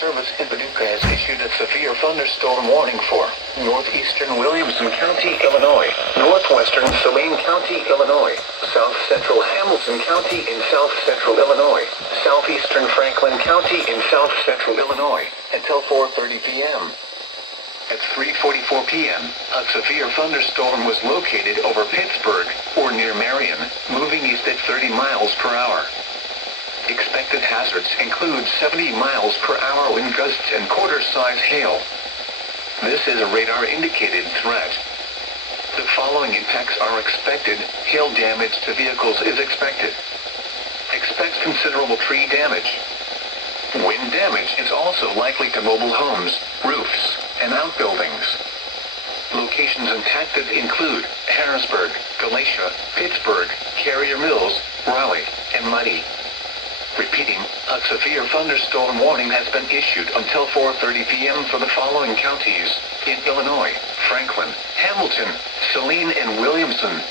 Service in Paducah has issued a severe thunderstorm warning for northeastern Williamson County, Illinois, northwestern Saline County, Illinois, south central Hamilton County in south central Illinois, southeastern Franklin County in south central Illinois, until 4:30 p.m. At 3:44 p.m., a severe thunderstorm was located over Pittsburgh, or near Marion, moving east at 30 miles per hour. Expected hazards include 70 miles per hour wind gusts and quarter-size hail. This is a radar-indicated threat. The following impacts are expected. Hail damage to vehicles is expected. Expect considerable tree damage. Wind damage is also likely to mobile homes, roofs, and outbuildings. Locations impacted include Harrisburg, Galatia, Pittsburgh, Carrier Mills, Raleigh, and Muddy. Repeating, a severe thunderstorm warning has been issued until 4:30 p.m. for the following counties in Illinois: Franklin, Hamilton, Saline, and Williamson.